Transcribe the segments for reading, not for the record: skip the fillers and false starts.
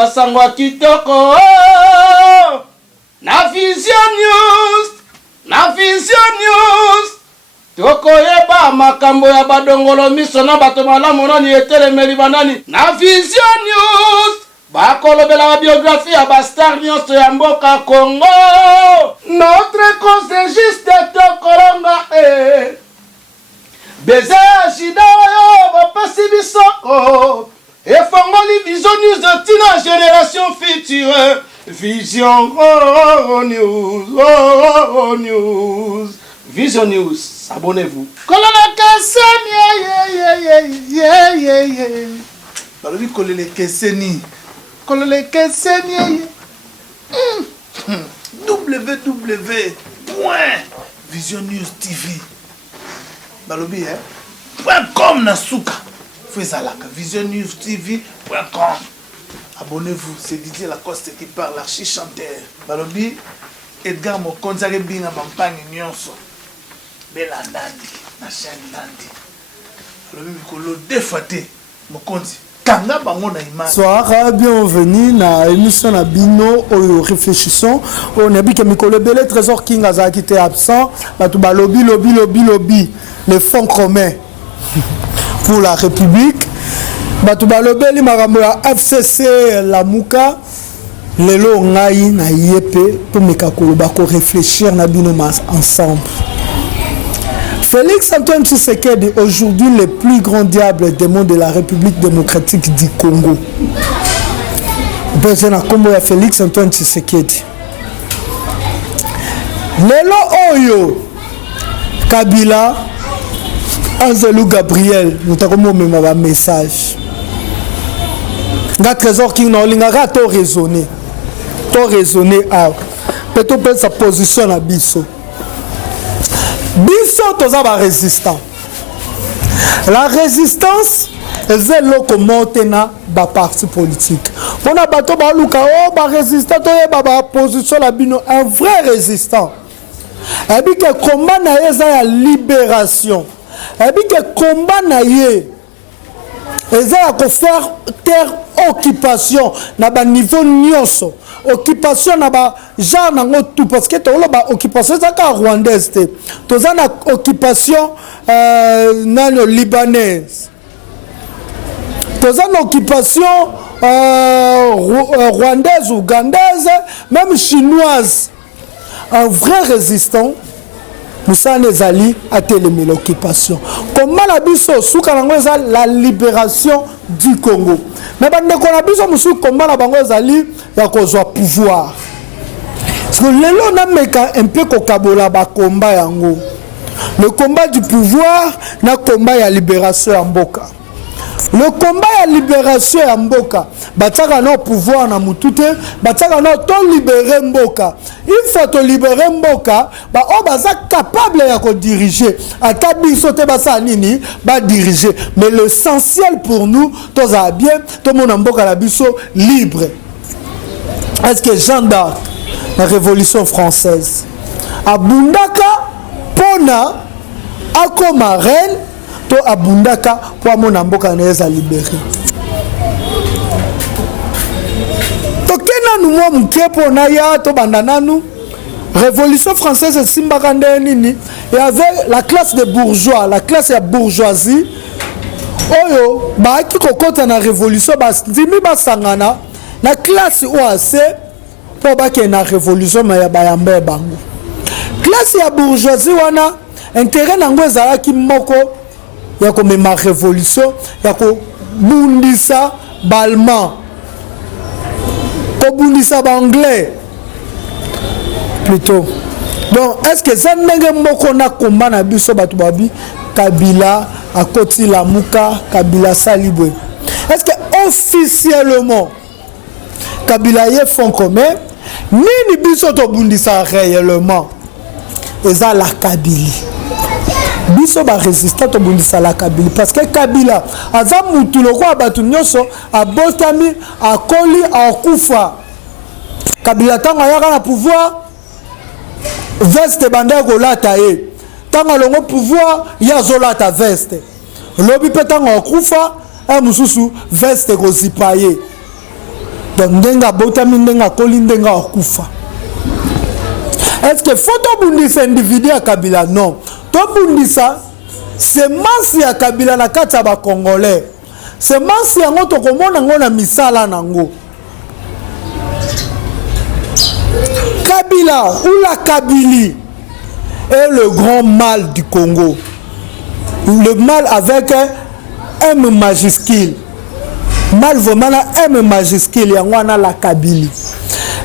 basango kitoko na Vision News tokoyeba makambo ya badongolo miso na bato malamu nani etelemeli banani na Vision News bakolobela ba biographie ya bastar nyonso ya mboka Congo. Notre cause de juste tokolonga beze shida yo bapasi biso efongoli Vision News de tina génération future. Vision News. Vision News, abonnez-vous. Kolala Kesseni, balobi kolele Kesseni, www.Vision News TV. Balobi .com nasuka. Faisalaka Vision News TV.com. Abonnez-vous, c'est Didier Lacoste qui parle, l'archi-chanteur. Balobi Edgar Mokonzare binga mampagne nyonso. Bela Nandi, na chaîne Nandi. Balobi mikolo défaté Mokonzi. Kanga bango na image. Soir, bienvenue na émission na Bino au réfléchissons. On a dit que mikolo belé trésor King a quitté absent. Batu balobi lobby les fonds communs pour la République. Batu balobeli makambo ya FCC Lamuka lelo ngai na yepe pour mekakolo bako réfléchir na bino ensemble. Félix Antoine Tshisekedi, aujourd'hui le plus grand diable démon de la République démocratique du Congo. Besoin na kombo ya Félix Antoine Tshisekedi. Lelo oyo Kabila Anzelou Gabriel, nous t'avons mis un message. Nga trésor King na olinga to raisonner ah peut-être sa position na biso toza ba résistant. La résistance est locomotive na ba parti politique. On a bato ba luka ba résistant to ba position la bino un vrai résistant. Et puis que combat na eza ya libération. Et puis que combat na ye eza ya faire terre occupation na ba niveau nyonso. Occupation na ba genre nango tout parce que to ba occupation za ka rwandaise te. To za na occupation nano libanaise. To za na occupation rwandaise, ougandaise, même chinoise. Un vrai résistant Moussa Nezali a télémé l'occupation. Comment la biso souka la libération du Congo. Mais bande ko na biso musu combat la bango ezali ya kozwa pouvoir. Parce que lelo na meka un peu kokabola ba combat yango. Le combat du pouvoir na combat ya libération ya mboka. Le combat ya libération ya mboka bataka na pouvoir na mutute bataka na to libérer mboka. Il faut to libérer mboka ba o baza capable ya ko diriger ata biso te basa nini ba diriger mais l'essentiel pour nous toza bien to mona mboka la biso libre. Est-ce que Jeanne d'Arc la révolution française abundaka pona akoma reine to abundaka pour mona mboka na eza libéré. To kena nous mo mkepo na ya to bandana nous révolution française simbaka nini et avec la classe des bourgeois, la classe ya bourgeoisie oyo ba ki kokota na révolution ba ndimi ba sangana na classe OAC pour ba ke na révolution ma ya bayambe bango. Classe ya bourgeoisie wana intérêt nango ezalaki moko ya ko mema révolution ya ko bundisa balma ko bundisa anglais plutôt. Donc est-ce que ça ndenge moko na komba na biso batu babi Kabila a koti la muka Kabila salibwe. Est-ce que officiellement Kabila ye font commun ni biso to bundisa réellement eza la Kabili. Biso ba résistant to bundisa la Kabila parce que Kabila aza mutu loko batu nyonso abotami akoli akufa. Kabila tanga yaka na pouvoir veste banda kolata ye tanga longo pouvoir ya zolata veste lobi pe tanga okufa a mususu veste ko zipaye donc ndenga botami ndenga koli ndenga okufa. Est-ce que faut tobundisa individu ya Kabila? Non. Tobundisa semence ya Kabila na kati ya ba Congolais. Semence yango tokomona ngo na misala nango. Kabila ou la Kabylie est le grand mal du Congo. Le mal avec M majuscule. Mal vraiment M majuscule yango na la Kabylie.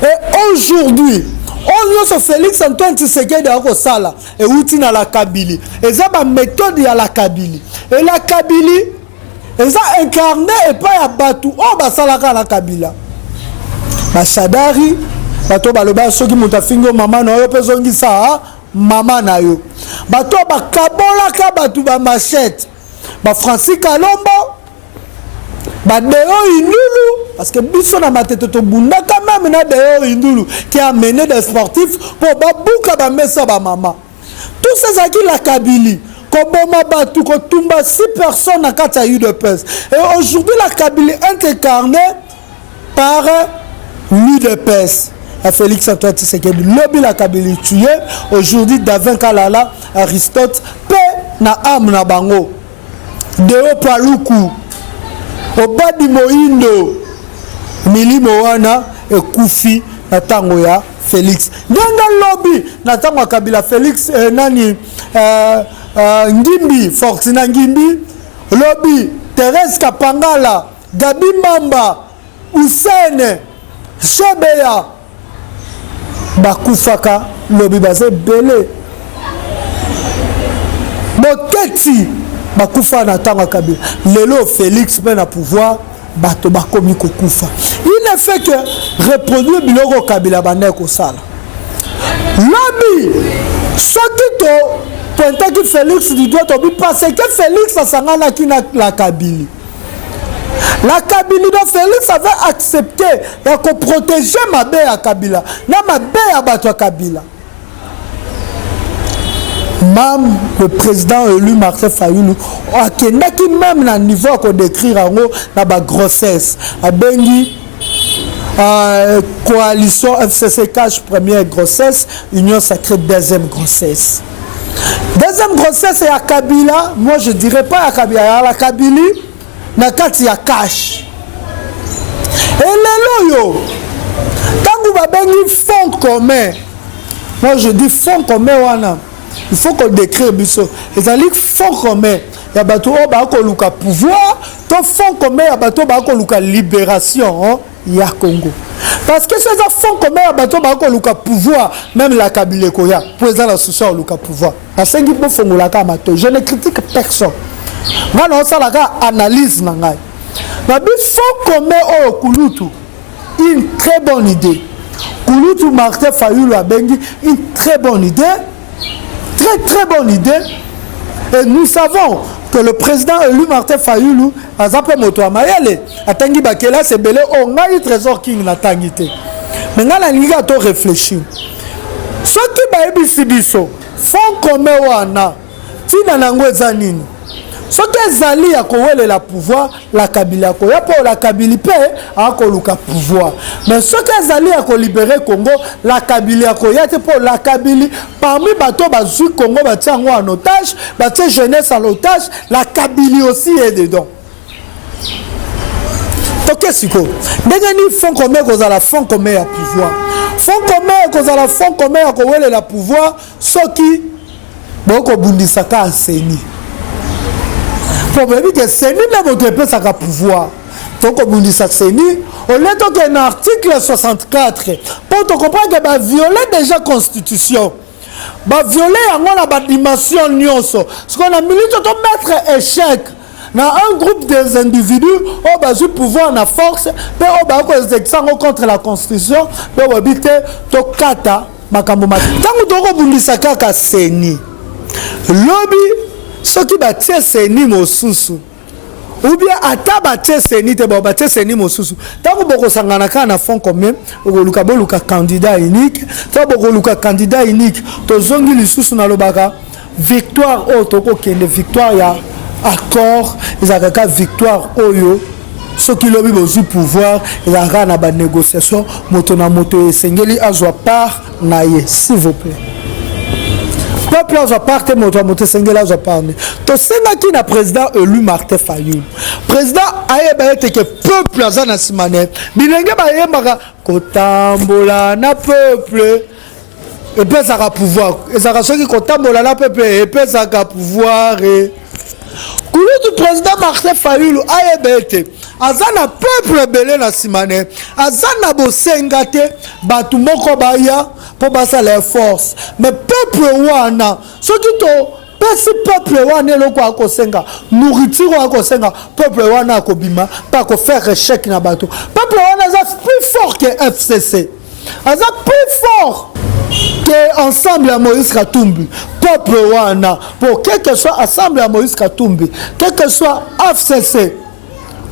Et aujourd'hui, on y Félix Antoine Tshisekedi a sala et outil na la Kabylie. Et ça ba méthode ya la Kabylie. Et la Kabylie, et ça incarné et pas ya batu. Oh ba sala ka la Kabila. Ba Shadari, bato baloba soki mutafingo mama na yo pezongi sa mama na yo. Bato ba kabola ka batu ba machette. Ba Francis Kalombo. Ba Deo Indulu, parce que biso na matete to bunda quand même na Deo Indulu qui a mené des sportifs pour babuka ba mesa ba mama. Tout ça qui la Kabylie. Koboma batu ko tumba 6 personnes à kata eu de pèse. Et aujourd'hui la Kabylie est incarnée par l'UDPS. Félix Antoine Tshisekedi lobby la Kabylie tué. Aujourd'hui Davin Kalala, Aristote, pe na am na bango. Deo Paluku. Obadi Moindo Milimo wana ekufi na tango ya Félix. Ndenga lobby na tango ya Kabila Félix nani Ngimbi Fortina Ngimbi lobby Thérèse Kapangala Gabi Mamba Usene Shebeya bakufaka lobby baze belé Moketi bakufa na tanga Kabila. Lelo Félix ben à pouvoir bato bakomi kokufa. Il ne fait que reproduire biloko Kabila baneko sala. Lobby soki to pointa ki Félix du doigt to bi parce que Félix asangana ki na la Kabylie. La Kabylie de Félix avait accepté de protéger ma bé à Kabila. Na ma bé à bato Kabila. Même le président élu Martin Fayulu a qui même na niveau qu'on décrire en haut la grossesse a bengi coalition FCC cache première grossesse, union sacrée deuxième grossesse. Deuxième grossesse et à Kabila, moi je dirais pas à Kabila, à la Kabylie na kati ya cache. Et les loyo quand vous bengi fonds commun, moi je dis fonds commun wana. Il faut qu'on décrive biso. Les alliés font commun. Il y a bateau bako luka pouvoir, ton fond commun il y a bateau bako luka libération ya Congo. Parce que ces fonds commun il y a bateau bako luka pouvoir, même la Kabylie koya, président la social luka pouvoir. La sengi bo fongola ka mato. Je ne critique personne. Moi non ça la analyse na ngai. Na bi fond commun o kulutu. Une très bonne idée. Kulutu Martin Fayulu a bengi une très bonne idée. Très bonne idée. Et nous savons que le président élu Martin Fayulu a zappé moto amayele atangi bakela c'est belé on a eu trésor king na tangité. Maintenant la liga to réfléchir. Ce qui ba ebisi biso fond commun wana tina nango ezanini. Ce que ezali ya kowele la pouvoir la Kabila ko ya pour la Kabylie pe a ko luka pouvoir. Mais ce que ezali ya ko libérer Congo la Kabylie ko ya te pour la Kabylie parmi bato bazui Congo batiango en otage, batie jeunesse en otage, la Kabylie aussi est dedans. Donc qu'est-ce que ndengani fond commun ko za la fond commun ya pouvoir. Fond commun ko za la fond commun ko wele la pouvoir soki boko bundisaka aseni. Problème que c'est ni même votre peu ça pouvoir. Donc on dit ça c'est ni au lieu d'un article 64 pour te comprendre que va violer déjà constitution. Va violer la dimension nyonso. Ce qu'on a milité de mettre échec dans un groupe des individus au bas du pouvoir na force mais au bas contre la constitution mais au habiter to kata makambo mat. Tant que on dit ça kaka c'est ni lobby ce qui bâtit seni mosusu ou bien ata bâtit seni te bâtit seni mosusu tant que boko sangana kana fond commun boluka boluka candidat unique tant boluka candidat unique to zongi lisusu na lobaka victoire auto ko kende victoire ya accord ezaka victoire oyo ce qui lobby besoin pouvoir la rana ba négociation moto na moto esengeli azwa part na ye s'il vous plaît peuple azwa part te moto esengeli azwa part to senga ki na président élu Martin Fayulu président ayeba ete que peuple azana simane bilenge ba yemaka kotambola na peuple et puis ça va pouvoir et ça ceux qui kotambola na peuple et puis ça va pouvoir et du président Martin Fayulu ayebete azana peuple belé na simane azana bosenga te batu moko baya po basa les forces mais peuple wana soki to pesi peuple wana eloko akosenga nourriture akosenga peuple wana akobima pa ko faire échec na bato peuple wana za plus fort que FCC aza plus fort que ensemble à Moïse Katumbi peuple wana pour quel que soit ensemble à Moïse Katumbi quel que soit FCC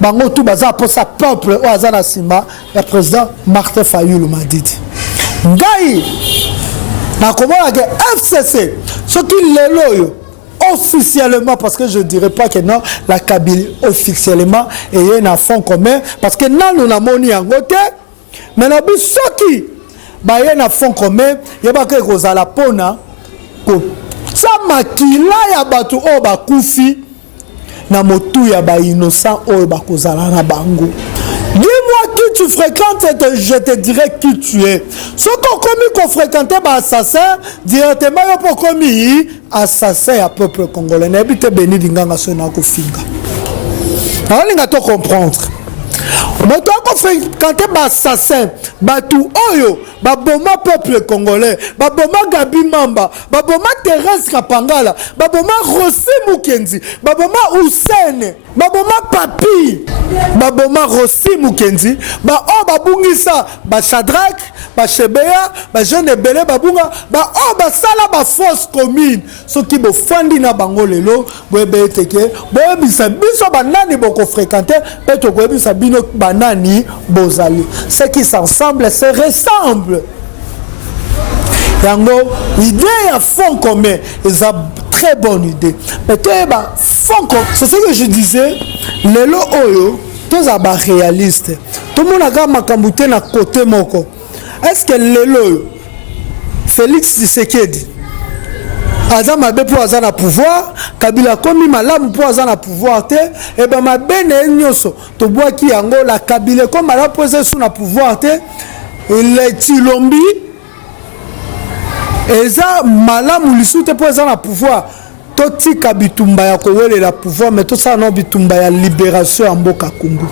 bango tout baza pour sa peuple ou azana sima le président Martin Fayulu m'a dit ngai na komona que FCC ce qui leloyo officiellement parce que je dirais pas que non la Kabylie officiellement et un fond commun parce que non nous n'amoni en côté mais na bisoki ba ye na fond commun yeba ke kozala pona ko sa makila ya bato o bakufi na motu ya ba innocent o ba kozala na bango. Dis-moi qui tu fréquentes et je te dirai qui tu es. Ce qu'on commis qu'on fréquentait ba assassin directement yo pour commis assassin ya peuple congolais na bité béni dinganga sona ko finga. Alors linga to comprendre. Moto ako fréquenté ba assassin batu oyo baboma peuple congolais baboma Gabi Mamba baboma Thérèse Kapangala baboma Rossi Mukenzi baboma Ousene baboma Papi baboma Rossi Mukenzi ba o babungisa ba Shadrach ba Shebea ba jeune belé babunga ba o ba sala ba force commune so ki bo fandi na bango lelo boyebe teke boyebisa biso banani boko fréquenter peto boyebisa bino banani bozali ceux qui s'ensemble se ressemblent yango idée à fond commun c'est une très bonne idée mais fond commun c'est ce que je disais lelo oyo tous aba réaliste tout le monde a gama kambuté na côté moko est-ce que lelo Félix Tshisekedi aza mabe pour aza na pouvoir Kabila komi malamu pour aza na pouvoir te et ben mabe ne nyoso to bois ki yango la Kabila comme ala poser sous na pouvoir te il est Tshilombi eza malamu lisute pour aza na pouvoir toti kabitumba ya kowele la pouvoir mais tout ça non bitumba ya libération en Mboka Congo.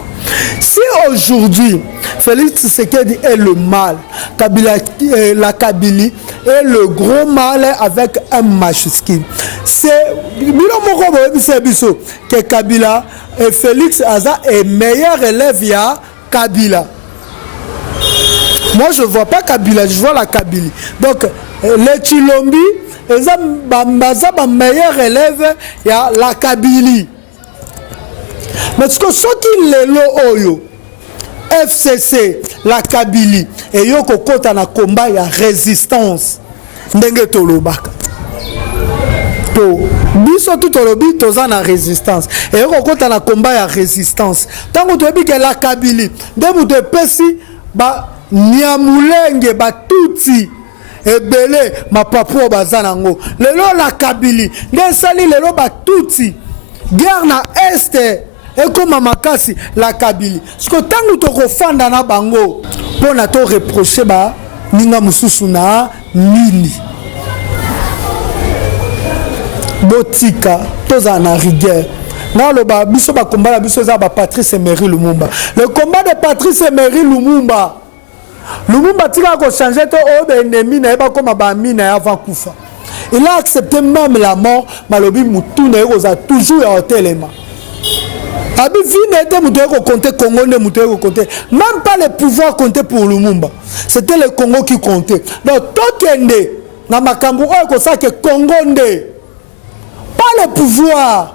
Si aujourd'hui Félix Tshisekedi est le mal, Kabila, la Kabylie est le gros mal avec un majuscule. C'est que Kabila et Félix Aza est meilleur élève ya Kabila. Moi je vois pas Kabila, je vois la Kabylie. Donc les Tshilombi Eza meilleur élève ya la Kabylie. Mais ce que ceux qui lelo oyo FCC la Kabylie et yo kokota na combat ya résistance ndenge tolobaka to biso tout tolobi toza na résistance et yo kokota na combat ya résistance tango toyebi ke la Kabylie nde muto epesi ba Nyamulenge ba Tutsi ebele mapapu baza nango lelo la Kabylie nde sali lelo ba Tutsi guerre na este et comme makasi la Kabylie ce que tango to kofanda na bango pona to reprocher ba ninga mususu na nini botika toza na rigueur na lo ba biso ba combat la biso za ba Patrice Emery Lumumba le combat de Patrice Emery Lumumba tika ko changer to o be ennemi na ba comme ba mina avant kufa il a accepté même la mort malobi mutu na yoza toujours à telema abi vine était mutu ko compter Congo ne mutu ko compter même pas le pouvoir compter pour Lumumba c'était le Congo qui comptait donc tokende na makambu o ko sa que Congo nde pas le pouvoir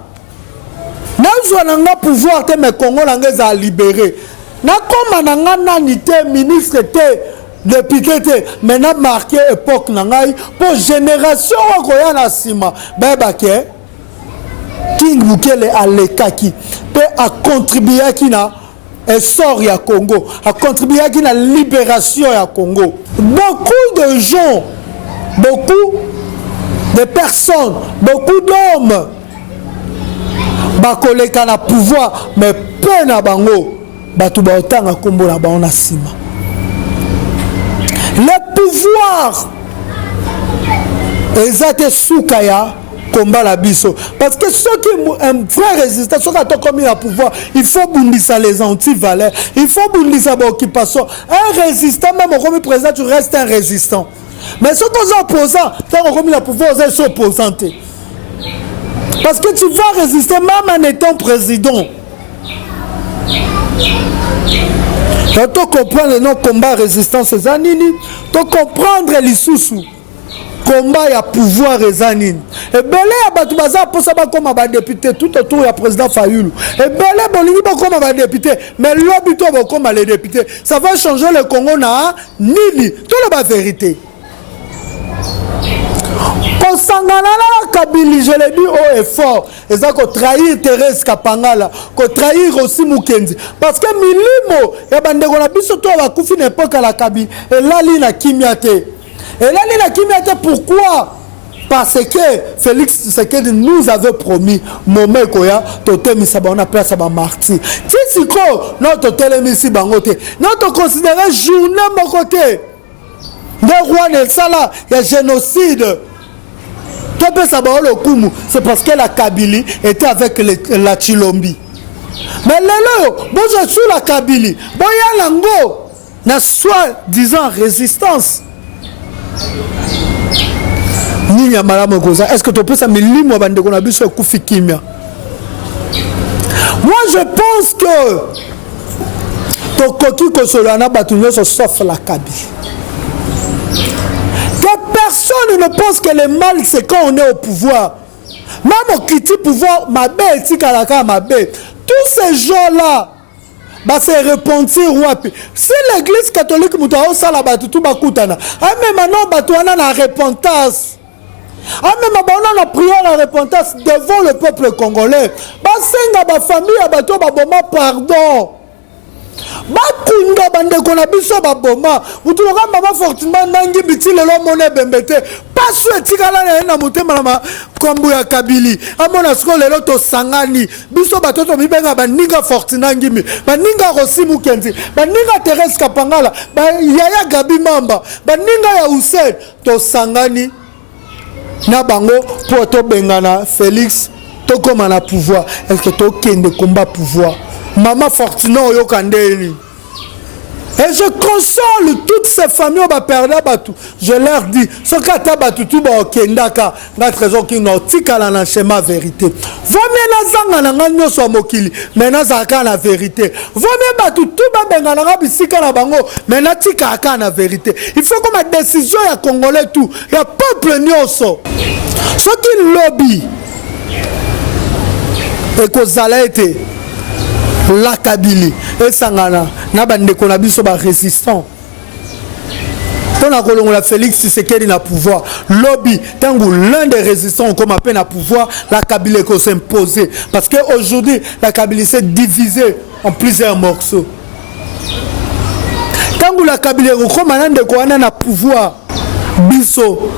na zo na nga pouvoir te mais Congo na nga za libérer na koma na nga nani te ministre te député te maintenant marqué époque na ngai pour génération ko ya na sima ba ke King Bukele alekaki pe a contribué qui na essor ya Congo, a contribué à la libération ya Congo. Beaucoup de gens, beaucoup de personnes, beaucoup d'hommes bakoleka na pouvoir, mais peu na bango batu ba otanga kombo na bango na sima. Le pouvoir ezate soukaya combat la biso, parce que ceux qui un vrai résistant, ceux qui ont commis le pouvoir, il faut bundisa les anti-valeurs, il faut bundisa l'occupation. Un résistant, même au président, tu restes un résistant. Mais ceux qui sont opposants, quand on commis le pouvoir, ils sont opposants. Parce que tu vas résister même en étant président. Tu comprendre nos combats résistance, c'est ça, Nini. Tu comprendre les sous-sous. Combat ya pouvoir ezanine. Et belé ya batu baza posa ba comme ba député tout autour ya président Fayulu. Et belé bolingi ba comme ba député, mais lobi to ba comme les députés. Ça va changer le Congo na nini. Tout la vérité. Kosangana la Kabili, je l'ai dit haut et fort. Et ça ko trahir Thérèse Kapangala, ko trahir aussi Mukendi. Parce que milimo ya bande ko na biso to ba kufi n'époque à la Kabili. Et là li na kimiate. Et là, il a qui pourquoi? Parce que Félix Tshisekedi nous avait promis, Momé Koya, Totem Misaba, on appelle ça martyr. Si notre télémisi bangote, notre considéré journée mon côté. Le roi de Sala, il y a génocide. C'est parce que la Kabylie était avec la Chilombi. Mais là, bon, je suis la Kabylie. Bon, il y a l'ango, n'a soi-disant résistance. Est-ce que tu peux ça me lire moi je pense que ton coquille Kosolana Batounio sauf la Kabylie. Que personne ne pense que le mal c'est quand on est au pouvoir. Même au kiti pouvoir, ma belle, tikalaka ma belle. Tous ces gens-là va se repentir wapi. Si l'église catholique mutaho sala batutu bakutana. Ah mais maintenant batuana la repentance. Ah mais maintenant la prière la repentance devant le peuple congolais. Basenga ba famille abatu baboma pardon. Bakunda bande kona biso baboma. Mutuloka mama fortunement nangi biti lelo mone bembete. Pasu etikala na mutema na kombu ya Kabylie. Amona sko lelo to sangani. Biso batoto mibenga baninga fortunement ngimi. Baninga Rossi Mukendi. Baninga Thérèse Kapangala. Yaya Gabi Mamba. Baninga ya Hussein to sangani. Na bango po to bengana Félix to koma na pouvoir. Est-ce que to kende combat pouvoir? Maman Fortuné yo kandeni. Et je console toutes ces familles qui ont perdu. Je leur dis, ce qui a battu tout le monde, la trésor qui n'a pas la schéma vérité. Vaut mieux na zanga na soit mokili, mais na zaka la vérité. Vaut mieux battu tout le monde na bisika na bango, mais na tika la vérité. Il faut que ma décision ya congolais tout, ya peuple nyoso. Ce qui lobby et que ça a été la Kabylie et Sangana na bande ko na biso ba résistant pour na kolongo la Félix Tshisekedi na pouvoir lobby tangu l'un des résistants comme appelle na pouvoir la Kabylie ko s'imposer parce que aujourd'hui la Kabylie s'est divisée en plusieurs morceaux tangu la Kabylie ko comme nande ko na pouvoir biso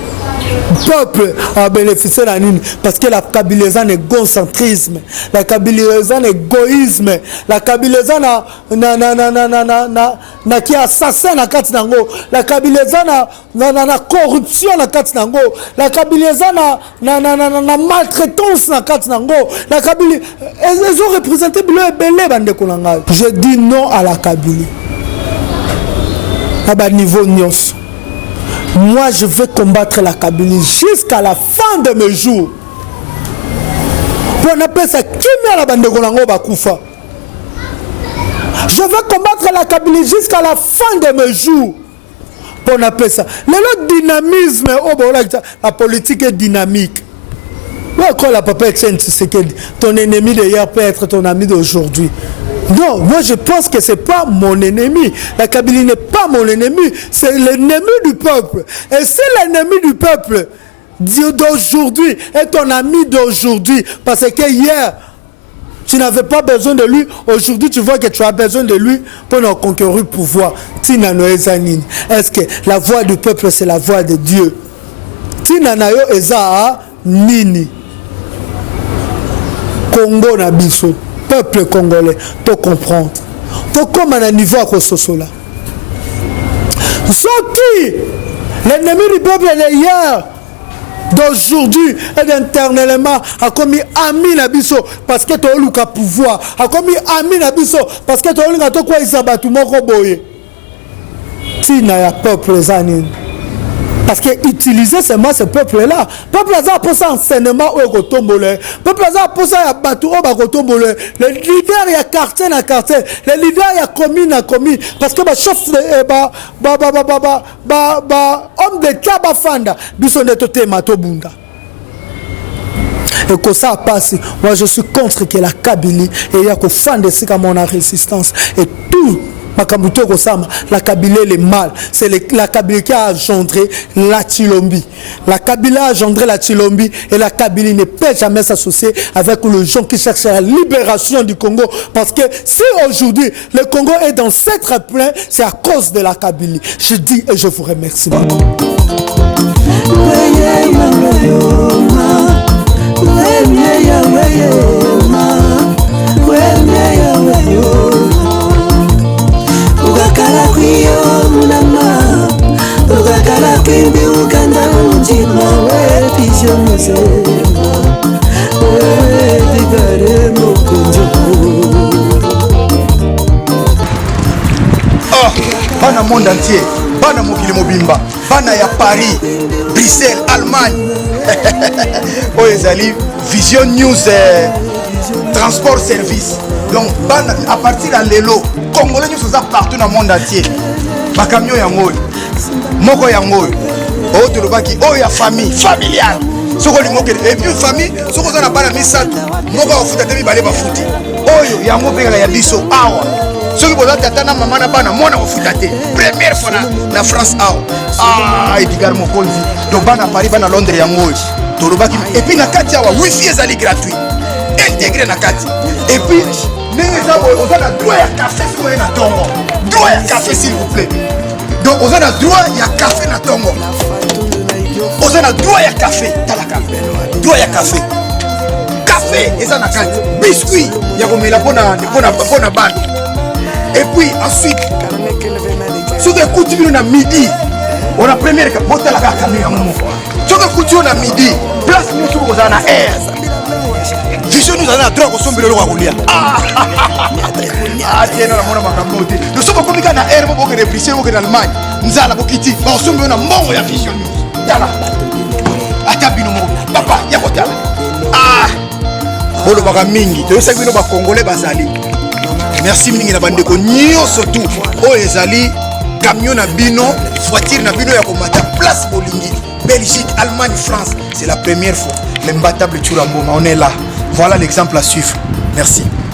peuple a bénéficié de la nine parce que la kabylisane est égocentrisme, la kabylisane est égoïsme, la kabylisane na qui assassin na kati nango, la kabylisane na corruption na kati nango, la kabylisane na maltraitance na kati nango, la Kabylie ils ont représenté bleu et belé bande kolanga. Je dis non à la Kabylie à bas niveau nyos. Moi, je vais combattre la Kabylie jusqu'à la fin de mes jours. Pour on appelle ça Kimia la bande Golango Bakoufa. Je vais combattre la Kabylie jusqu'à la fin de mes jours. Pour on appelle ça. Le dynamisme, la politique est dynamique. Pourquoi la papa c'est que ton ennemi d'hier peut être ton ami d'aujourd'hui? Non, moi je pense que ce n'est pas mon ennemi. La Kabylie n'est pas mon ennemi, c'est l'ennemi du peuple. Et si l'ennemi du peuple d'aujourd'hui est ton ami d'aujourd'hui, parce que hier, tu n'avais pas besoin de lui. Aujourd'hui, tu vois que tu as besoin de lui pour nous conquérir le pouvoir. Est-ce que la voix du peuple, c'est la voix de Dieu? Tinanayo eza nini? Congo na biso, peuple congolais, to comprendre. To comme à un niveau à Kososola. Soki, l'ennemi du peuple est hier, d'aujourd'hui et d'éternellement, a commis ami nabiso parce que tu as eu le pouvoir, a commis ami nabiso parce que tu as eu le quoi isabatu moko boye. Tina ya peuple zanine. Parce que utiliser seulement ce peuple-là, peuple a pour ça enseignement au Kotombole, peuple a pour ça ya bateau au Kotombole, les leaders il y a quartier na quartier, les leaders il y a commune na commune, parce que chef homme de Tabafanda, biso ne tote matobunda. Et que ça passe, moi je suis contre que la Kabylie et il y a que fan de ce qu'à mon résistance et tout. La Kabylie est mal. C'est la Kabylie qui a engendré la Chilombi. La Kabylie a engendré la Chilombi et la Kabylie ne peut jamais s'associer avec les gens qui cherchent la libération du Congo. Parce que si aujourd'hui le Congo est dans cette plein, c'est à cause de la Kabylie. Je dis et je vous remercie. Ukakala kuyo munama, ukakala kimbi ukanda unjima, we vision musema, we digare mokunjo. Oh, bana monde entier, bana mokili mobimba, bana ya Paris, Bruxelles, Allemagne. Oh ezali Vision News Transport Service. Donc à partir de l'élo, Congolais nous sommes partout dans le monde entier. Ma camion yango, moko yango, oh tu le vois qui, oh ya famille, familiale. Ce qu'on dit moko et puis famille, ce qu'on a pas la mise moko au foot demi balé ba fouti. Oh yo yango pega ya biso awa. Ce qui boza tata na maman na bana mona au foot até. Première fois na France awa. Ah Edgar Mokonzi. Donc bana Paris bana Londres yango. To le vois qui et puis na kati awa wifi ezali gratuit. Intégré na kati. Et puis on a droit à café sur un tongo. Droit à café s'il vous plaît. Donc on a droit à café na tongo. On a droit à café. Droit à café. Café et ça na carte. Biscuit. Il y a comme la bonne bande. Et puis ensuite, sur des coutumes à midi, on a première botte la carte. Sur des coutumes à midi, place nous sur on a air. Vision nous allons à drogue au sombre de l'eau à rouler. Ah, tiens, on a macamoté. Nous sommes comme à air, on va réfléchir au Allemagne. Nous allons à Bokiti. On sombre on a mort à Vision News. Yala. Atabino papa, yakota. Ah, bolo baka mingi. Tu sais que nous Congolais bazali. Merci mingi na bande ko nyo surtout. O ezali camion na bino, voiture na bino ya komata place Bolingi. Belgique, Allemagne, France, c'est la première fois. L'imbattable Tchuramboma, on est là. Voilà l'exemple à suivre. Merci.